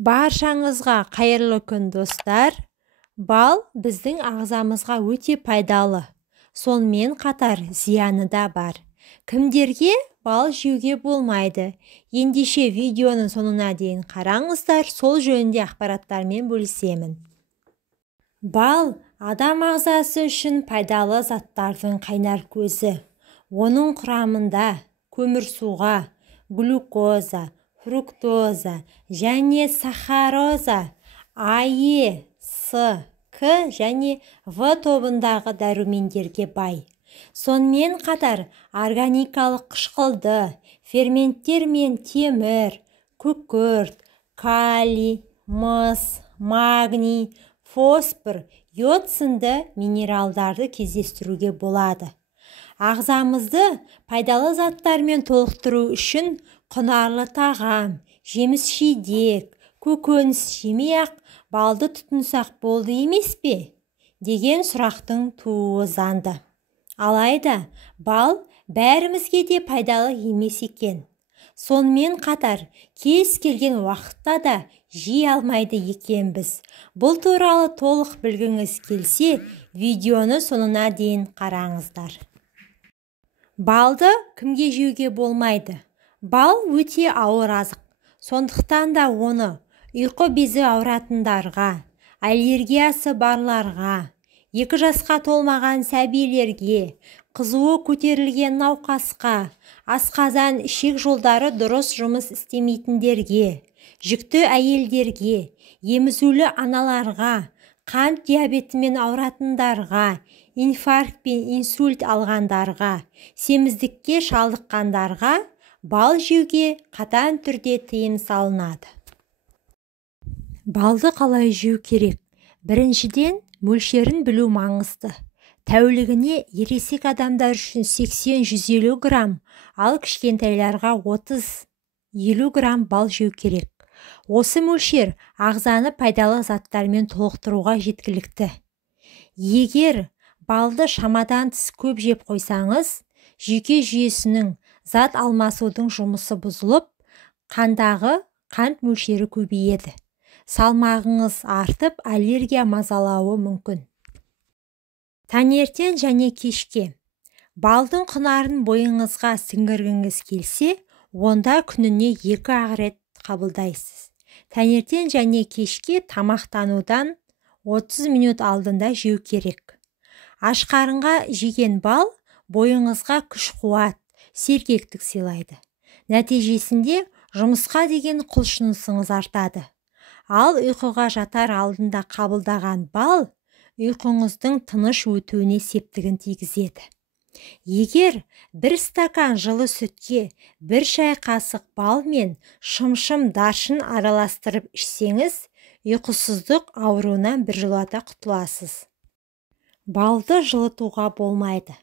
Баршаңызға қайырлы күн достар. Бал біздің ағзамызға өте пайдалы. Сонымен қатар зияны да бар. Кімдерге бал жеуге болмайды? Ендеше видеоның соңына дейін қараңыздар, сол жөнінде ақпараттармен бөлісемін. Бал адам ағзасы үшін пайдалы заттардың қайнар көзі. Оның құрамында көмірсуға, глюкоза, фруктоза және сахароза, А, Е, С, К және В тобындағы дәрумендерге бай. Сонымен қатар органикалық қышқылды, ферменттер мен темір, күкірт, калий, мыс, магний, фосфор, йод сынды минералдарды кездестіруге болады. Ағзамызды пайдалы заттармен толықтыру үшін құнарлы тағам, жеміс-жидек, көкөніс жемей-ақ балды тұтынсақ болды емес пе? Деген сұрақтың тууы заңды. Алайда бал бәрімізге де пайдалы емес екен. Сонымен қатар кез келген уақытта да жей алмайды екенбіз. Бұл туралы толық білгіңіз келсе, видеоны соңына дейін қараңыздар. Балды кімге жеуге болмайды? Бал өте ауыр азық. Сондықтан да оны ұйқы безі ауыратындарға, аллергиясы барларға, 2 жасқа толмаған сәбилерге, қызуы көтерілген науқасқа, асқазан ішек жолдары дұрыс жұмыс істемейтіндерге, жүкті әйелдерге, емізулі аналарға, қант диабетімен ауыратындарға, инфаркт пен инсульт алғандарға, семіздікке шалдыққандарға бал жеуге қатаң түрде тыйым салынады. Балды қалай жеу керек? Біріншіден, мөлшерін білу маңызды. Тәулігіне ересек адамдар үшін 80-150 грамм, ал кішкентайларға 30-50 грамм бал жеу керек. Осы мөлшер ағзаны пайдалы заттармен толықтыруға жеткілікті. Егер балды шамадан тыс көп жеп қойсаңыз, жүйке жүйесінің зат алмасудың жұмысы бұзылып, қандағы қант мөлшері көбейеді. Салмағыңыз артып, аллергия мазалауы мүмкін. Таңертең және кешке балдың құнарын бойыңызға сіңіргіңіз келсе, онда күніне 2 ақ рет қабылдайсыз. Таңертең және кешке тамақтанудан 30 минут алдында жеу керек. Аш қарынға жеген бал бойыңызға күш-қуат, сергектік сыйлайды. Нәтижесінде жұмысқа деген құлшынысыңыз артады. Ал ұйқыға жатар алдында қабылдаған бал ұйқыңыздың тыныш өтуіне септігін тигізеді. Егер 1 стакан жылы сүтке 1 шай қасық бал мен шымшым даршын араластырып ішсеңіз, ұйқысыздық ауруынан біржолата құтыласыз. Балды жылытуға болмайды.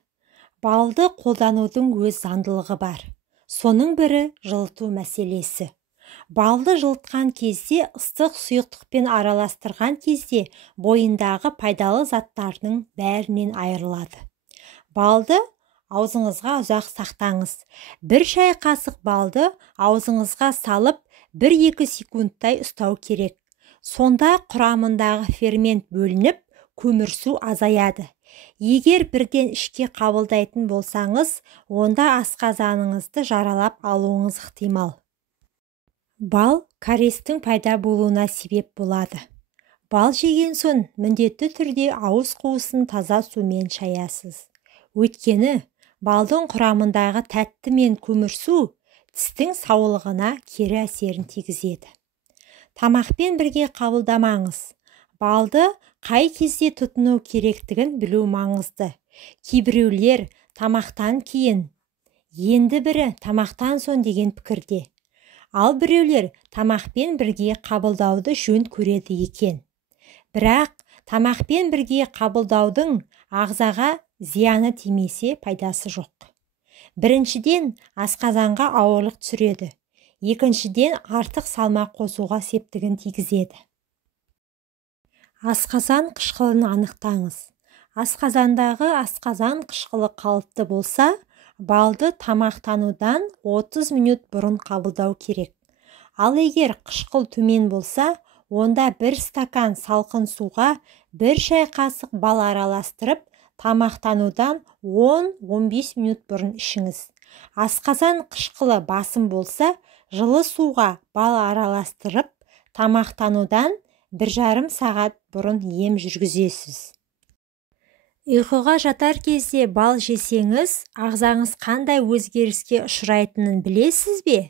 Балды қолданудың өз заңдылығы бар. Соның бірі жылыту мәселесі. Балды жылытқан кезде, ыстық сұйықтықпен араластырған кезде бойындағы пайдалы заттардың бәрінен айырылады. Балды аузыңызға ұзақ сақтаңыз. 1 шай қасық балды аузыңызға салып 1-2 секундтай ұстау керек. Сонда құрамындағы фермент бөлініп, көмірсу азаяды. Егер бірден ішке қабылдайтын болсаңыз, онда асқазаныңызды жаралап алуыңыз ықтимал. Бал кариестің пайда болуына себеп болады. Бал жеген соң міндетті түрде ауыз қуысын таза сумен шаясыз. Өйткені балдың құрамындағы тәтті мен көмірсу тістің саулығына кері әсерін тигізеді. Тамақпен бірге қабылдамаңыз. Балды қай кезде тұтыну керектігін білу маңызды. Кейбіреулер тамақтан кейін, енді бірі тамақтан соң деген пікірде. Ал біреулер тамақпен бірге қабылдауды жөн көреді екен. Бірақ тамақпен бірге қабылдаудың ағзаға зияны тимесе пайдасы жоқ. Біріншіден, асқазанға ауырлық түсіреді. Екіншіден, артық салмақ қосуға септігін тигізеді. Асқазан қышқылын анықтаңыз. Асқазандағы асқазан қышқылы қалыпты болса, балды тамақтанудан 30 минут бұрын қабылдау керек. Ал егер қышқыл төмен болса, онда 1 стакан салқын суға 1 шай қасық бал араластырып, тамақтанудан 10-15 минут бұрын ішіңіз. Асқазан қышқылы басым болса, жылы суға бал араластырып, тамақтанудан 1,5 сағат бұрын ем жүргізесіз. Ұйқыға жатар кезде бал жесеңіз, ағзаңыз қандай өзгеріске ұшырайтынын білесіз бе?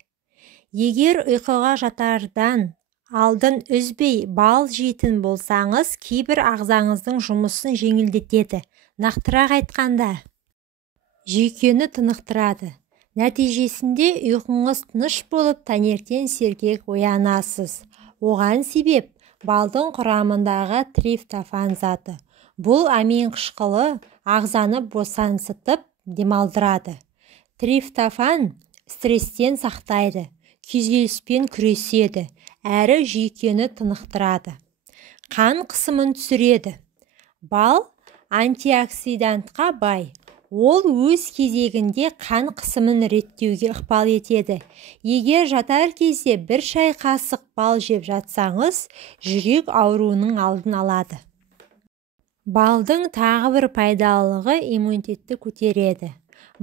Егер ұйқыға жатардан алдын үзбей бал жейтін болсаңыз, кейбір ағзаңыздың жұмысын жеңілдетеді. Нақтырақ айтқанда, жүйкені тынықтырады. Нәтижесінде ұйқыңыз тыныш болып, таңертең сергек оянасыз. Оған себеп балдың құрамындағы триптофан заты. Бұл амин қышқылы ағзаны босаңсытып демалдырады. Триптофан стресстен сақтайды, күйзеліспен күреседі, әрі жүйкені тынықтырады. Қан қысымын түсіреді. Бал антиоксидантқа бай. Ол өз кезегінде қан қысымын реттеуге ықпал етеді. Егер жатар кезде 1 шай қасық бал жеп жатсаңыз, жүрек ауруының алдын алады. Балдың тағы бір пайдалылығы иммунитетті көтереді.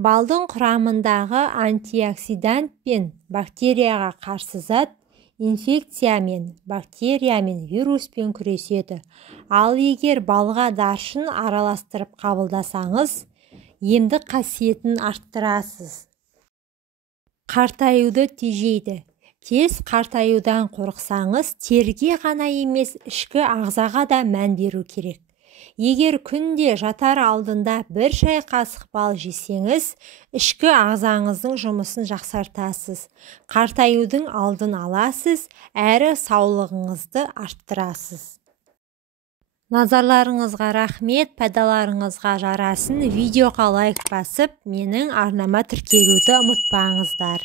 Балдың құрамындағы антиоксидант пен бактерияға қарсы зат инфекциямен, бактериямен, вируспен күреседі. Ал егер балға даршын араластырып қабылдасаңыз, емдік қасиетін арттырасыз. Қартаюды тежейді. Тез қартаюдан қорықсаңыз, терге ғана емес, ішкі ағзаға да мән беру керек. Егер күнде жатар алдында 1 шай қасық бал жесеңіз, ішкі ағзаңыздың жұмысын жақсартасыз. Қартаюдың алдын аласыз, әрі саулығыңызды арттырасыз. Назарларыңызға рахмет, пайдаларыңызға жарасын. Видеоға лайк басып, менің арнама тіркелуді ұмытпаңыздар.